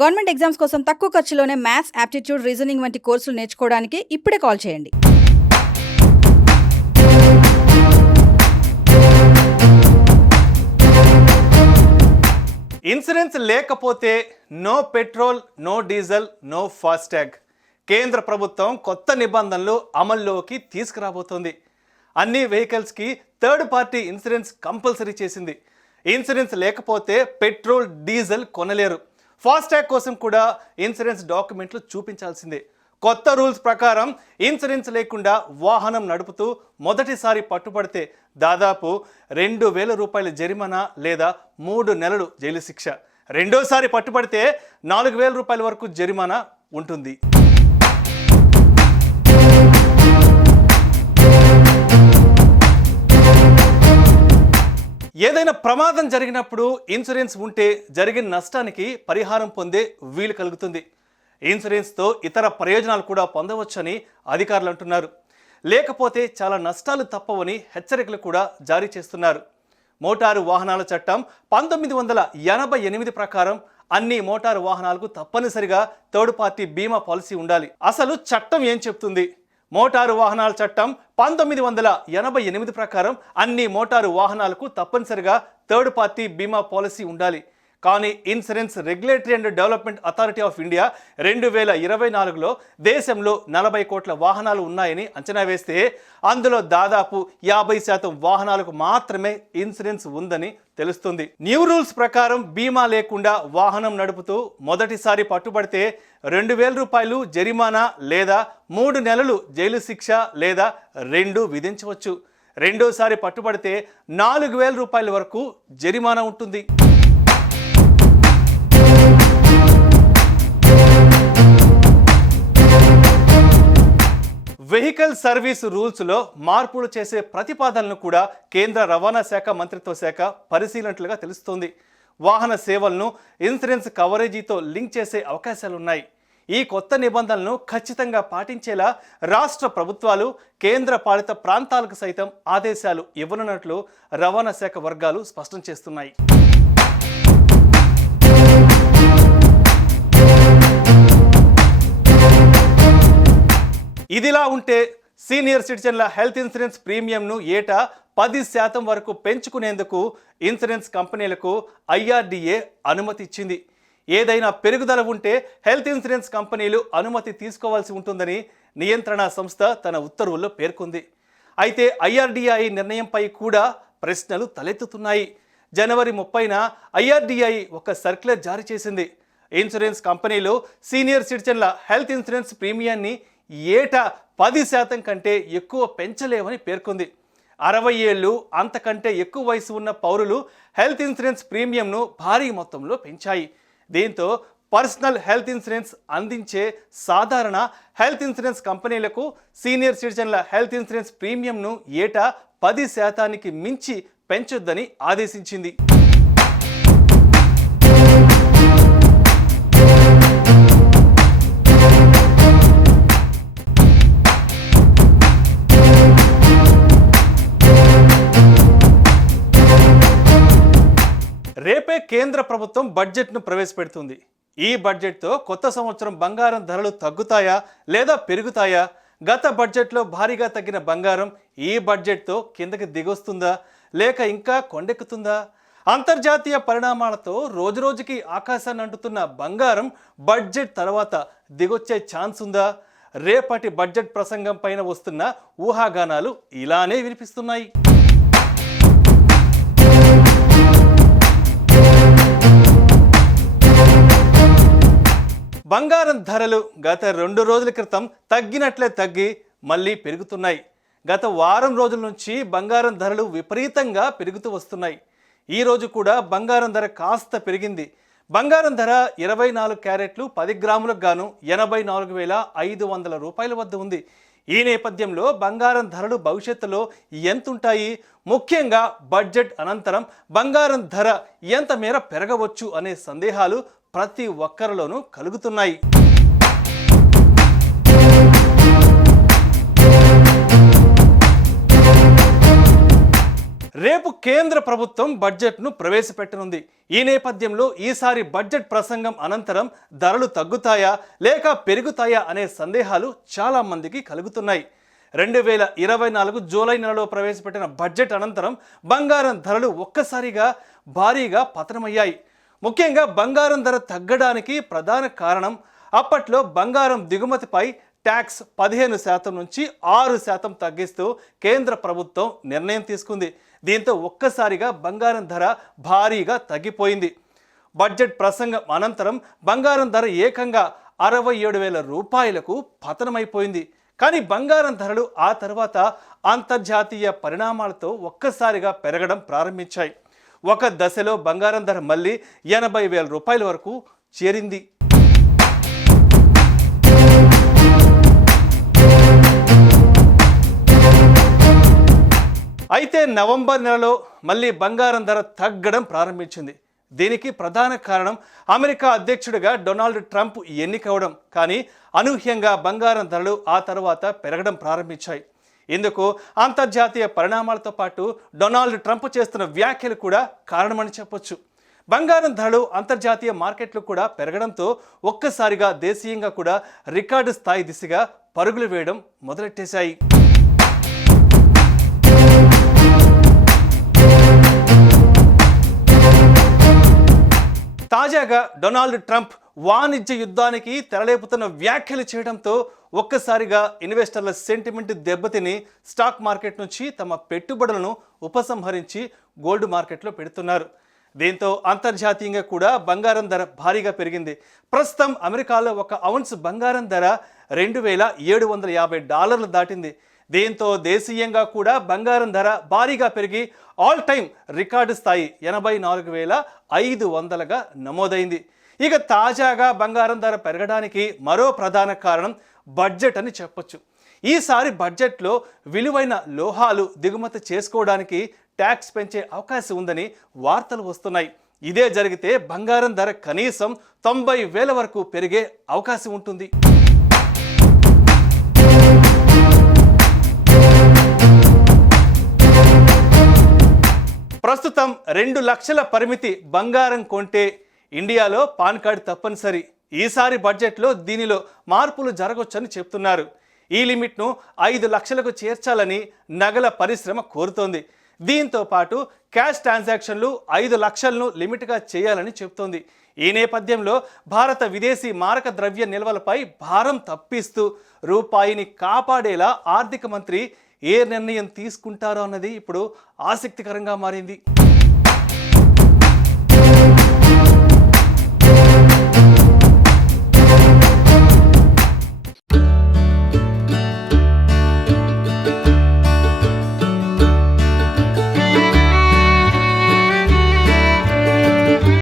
Government exams కోసం తక్కువ ఖర్చులోనే maths, aptitude, reasoning వంటి కోర్సులు నేర్చుకోవడానికి ఇప్పుడే కాల్ చేయండి. ఇన్సూరెన్స్ లేకపోతే no petrol, no diesel, no FASTag. కేంద్ర ప్రభుత్వం కొత్త నిబంధనలు అమల్లోకి తీసుకురాబోతోంది. అన్ని వెహికల్స్కి థర్డ్ పార్టీ ఇన్సూరెన్స్ కంపల్సరీ చేసింది. ఇన్సూరెన్స్ లేకపోతే పెట్రోల్, డీజిల్ కొనలేరు. ఫాస్టాగ్ కోసం కూడా ఇన్సూరెన్స్ డాక్యుమెంట్లు చూపించాల్సిందే. కొత్త రూల్స్ ప్రకారం ఇన్సూరెన్స్ లేకుండా వాహనం నడుపుతూ మొదటిసారి పట్టుబడితే దాదాపు 2,000 రూపాయల జరిమానా లేదా 3 నెలలు జైలు శిక్ష. రెండోసారి పట్టుబడితే 4,000 రూపాయల వరకు జరిమానా ఉంటుంది. ఏదైనా ప్రమాదం జరిగినప్పుడు ఇన్సూరెన్స్ ఉంటే జరిగిన నష్టానికి పరిహారం పొందే వీలు కలుగుతుంది. ఇన్సూరెన్స్తో ఇతర ప్రయోజనాలు కూడా పొందవచ్చని అధికారులు అంటున్నారు. లేకపోతే చాలా నష్టాలు తప్పవని హెచ్చరికలు కూడా జారీ చేస్తున్నారు. మోటారు వాహనాల చట్టం 1988 ప్రకారం అన్ని మోటారు వాహనాలకు తప్పనిసరిగా థర్డ్ పార్టీ బీమా పాలసీ ఉండాలి. అసలు చట్టం ఏం చెప్తుంది? మోటారు వాహనాల చట్టం 1988 ప్రకారం అన్ని మోటారు వాహనాలకు తప్పనిసరిగా థర్డ్ పార్టీ బీమా పాలసీ ఉండాలి. కానీ insurance regulatory and development authority of India 2024లో దేశంలో 40 కోట్ల వాహనాలు ఉన్నాయని అంచనా వేస్తే అందులో దాదాపు 50% వాహనాలకు మాత్రమే ఇన్సూరెన్స్ ఉందని తెలుస్తుంది. న్యూ రూల్స్ ప్రకారం బీమా లేకుండా వాహనం నడుపుతూ మొదటిసారి పట్టుబడితే 2,000 రూపాయలు జరిమానా లేదా 3 నెలలు జైలు శిక్ష లేదా 2 విధించవచ్చు. రెండోసారి పట్టుబడితే 4,000 రూపాయల వరకు జరిమానా ఉంటుంది. వెహికల్ సర్వీస్ రూల్స్లో మార్పులు చేసే ప్రతిపాదనలను కూడా కేంద్ర రవాణా శాఖ మంత్రిత్వ శాఖ పరిశీలించినట్లుగా తెలుస్తోంది. వాహన సేవలను ఇన్సూరెన్స్ కవరేజీతో లింక్ చేసే అవకాశాలున్నాయి. ఈ కొత్త నిబంధనలను ఖచ్చితంగా పాటించేలా రాష్ట్ర ప్రభుత్వాలు, కేంద్ర పాలిత ప్రాంతాలకు సైతం ఆదేశాలు ఇవ్వనున్నట్లు రవాణా శాఖ వర్గాలు స్పష్టం చేస్తున్నాయి. ఇదిలా ఉంటే సీనియర్ సిటిజన్ల హెల్త్ ఇన్సూరెన్స్ ప్రీమియంను ఏటా 10% వరకు పెంచుకునేందుకు ఇన్సూరెన్స్ కంపెనీలకు IRDA అనుమతి ఇచ్చింది. ఏదైనా పెరుగుదల ఉంటే హెల్త్ ఇన్సూరెన్స్ కంపెనీలు అనుమతి తీసుకోవాల్సి ఉంటుందని నియంత్రణ సంస్థ తన ఉత్తర్వుల్లో పేర్కొంది. అయితే IRDA నిర్ణయంపై కూడా ప్రశ్నలు తలెత్తుతున్నాయి. జనవరి 30న IRDA ఒక సర్క్యులర్ జారీ చేసింది. ఇన్సూరెన్స్ కంపెనీలు సీనియర్ సిటిజన్ల హెల్త్ ఇన్సూరెన్స్ ప్రీమియాన్ని ఏటా 10% కంటే ఎక్కువ పెంచలేవని పేర్కొంది. 60 ఏళ్ళు అంతకంటే ఎక్కువ వయసు ఉన్న పౌరులు హెల్త్ ఇన్సూరెన్స్ ప్రీమియంను భారీ మొత్తంలో పెంచాయి. దీంతో పర్సనల్ హెల్త్ ఇన్సూరెన్స్ అందించే సాధారణ హెల్త్ ఇన్సూరెన్స్ కంపెనీలకు సీనియర్ సిటిజన్ల హెల్త్ ఇన్సూరెన్స్ ప్రీమియంను ఏటా 10% మించి పెంచొద్దని ఆదేశించింది. రేపే కేంద్ర ప్రభుత్వం బడ్జెట్ను ప్రవేశపెడుతుంది. ఈ బడ్జెట్తో కొత్త సంవత్సరం బంగారం ధరలు తగ్గుతాయా లేదా పెరుగుతాయా? గత బడ్జెట్లో భారీగా తగ్గిన బంగారం ఈ బడ్జెట్తో కిందకి దిగొస్తుందా లేక ఇంకా కొండెక్కుతుందా? అంతర్జాతీయ పరిణామాలతో రోజురోజుకి ఆకాశాన్ని అంటుతున్న బంగారం బడ్జెట్ తర్వాత దిగొచ్చే ఛాన్స్ ఉందా? రేపటి బడ్జెట్ ప్రసంగం పైన వస్తున్న ఊహాగానాలు ఇలానే వినిపిస్తున్నాయి. బంగారం ధరలు గత 2 రోజుల క్రితం తగ్గినట్లే తగ్గి మళ్ళీ పెరుగుతున్నాయి. గత వారం రోజుల నుంచి బంగారం ధరలు విపరీతంగా పెరుగుతూ వస్తున్నాయి. ఈ రోజు కూడా బంగారం ధర కాస్త పెరిగింది. బంగారం ధర 24 క్యారెట్లు 10 గ్రాములకు గాను 84,500 రూపాయల వద్ద ఉంది. ఈ నేపథ్యంలో బంగారం ధరలు భవిష్యత్తులో ఎంతుంటాయి? ముఖ్యంగా బడ్జెట్ అనంతరం బంగారం ధర ఎంత మేర పెరగవచ్చు అనే సందేహాలు ప్రతి ఒక్కరిలోనూ కలుగుతున్నాయి. రేపు కేంద్ర ప్రభుత్వం బడ్జెట్ను ప్రవేశపెట్టనుంది. ఈ నేపథ్యంలో ఈసారి బడ్జెట్ ప్రసంగం అనంతరం ధరలు తగ్గుతాయా లేక పెరుగుతాయా అనే సందేహాలు చాలా మందికి కలుగుతున్నాయి. 2024 జూలై నెలలో ప్రవేశపెట్టిన బడ్జెట్ అనంతరం బంగారం ధరలు ఒక్కసారిగా భారీగా పతనమయ్యాయి. ముఖ్యంగా బంగారం ధర తగ్గడానికి ప్రధాన కారణం అప్పట్లో బంగారం దిగుమతిపై ట్యాక్స్ 15% నుంచి 6% తగ్గిస్తూ కేంద్ర ప్రభుత్వం నిర్ణయం తీసుకుంది. దీంతో ఒక్కసారిగా బంగారం ధర భారీగా తగ్గిపోయింది. బడ్జెట్ ప్రసంగం అనంతరం బంగారం ధర ఏకంగా 67,000 రూపాయలకు పతనమైపోయింది. కానీ బంగారం ధరలు ఆ తర్వాత అంతర్జాతీయ పరిణామాలతో ఒక్కసారిగా పెరగడం ప్రారంభించాయి. ఒక దశలో బంగారం ధర మళ్ళీ 80,000 రూపాయల వరకు చేరింది. అయితే నవంబర్ నెలలో మళ్ళీ బంగారం ధర తగ్గడం ప్రారంభించింది. దీనికి ప్రధాన కారణం అమెరికా అధ్యక్షుడిగా డొనాల్డ్ ట్రంప్ ఎన్నికవడం. కానీ అనూహ్యంగా బంగారం ధరలు ఆ తర్వాత పెరగడం ప్రారంభించాయి. ఇందుకు అంతర్జాతీయ పరిణామాలతో పాటు డొనాల్డ్ ట్రంప్ చేస్తున్న వ్యాఖ్యలు కూడా కారణమని చెప్పొచ్చు. బంగారం ధరలు అంతర్జాతీయ మార్కెట్లు కూడా పెరగడంతో ఒక్కసారిగా దేశీయంగా కూడా రికార్డు స్థాయి దిశగా పరుగులు వేయడం మొదలెట్టేశాయి. తాజాగా డొనాల్డ్ ట్రంప్ వాణిజ్య యుద్ధానికి తెరలేపుతున్న వ్యాఖ్యలు చేయడంతో ఒక్కసారిగా ఇన్వెస్టర్ల సెంటిమెంట్ దెబ్బతిని స్టాక్ మార్కెట్ నుంచి తమ పెట్టుబడులను ఉపసంహరించి గోల్డ్ మార్కెట్లో పెడుతున్నారు. దీంతో అంతర్జాతీయంగా కూడా బంగారం ధర భారీగా పెరిగింది. ప్రస్తుతం అమెరికాలో ఒక ఔన్స్ బంగారం ధర $2,750 దాటింది. దీంతో దేశీయంగా కూడా బంగారం ధర భారీగా పెరిగి ఆల్ టైమ్ రికార్డు స్థాయి 84,500గా నమోదైంది. ఇక తాజాగా బంగారం ధర పెరగడానికి మరో ప్రధాన కారణం బడ్జెట్ అని చెప్పొచ్చు. ఈసారి బడ్జెట్లో విలువైన లోహాలు దిగుమతి చేసుకోవడానికి ట్యాక్స్ పెంచే అవకాశం ఉందని వార్తలు వస్తున్నాయి. ఇదే జరిగితే బంగారం ధర కనీసం 90,000 వరకు పెరిగే అవకాశం ఉంటుంది. ప్రస్తుతం 2 లక్షల పరిమితి బంగారం కొంటే ఇండియాలో పాన్ కార్డు తప్పనిసరి. ఈసారి బడ్జెట్లో దీనిలో మార్పులు జరగవచ్చని చెప్తున్నారు. ఈ లిమిట్ను 5 లక్షలకు చేర్చాలని నగల పరిశ్రమ కోరుతోంది. దీంతో పాటు క్యాష్ ట్రాన్సాక్షన్లు 5 లక్షలను లిమిట్గా చేయాలని చెప్తోంది. ఈ నేపథ్యంలో భారత విదేశీ మారక ద్రవ్య నిల్వలపై భారం తప్పిస్తూ రూపాయిని కాపాడేలా ఆర్థిక మంత్రి ఏ నిర్ణయం తీసుకుంటారో అన్నది ఇప్పుడు ఆసక్తికరంగా మారింది.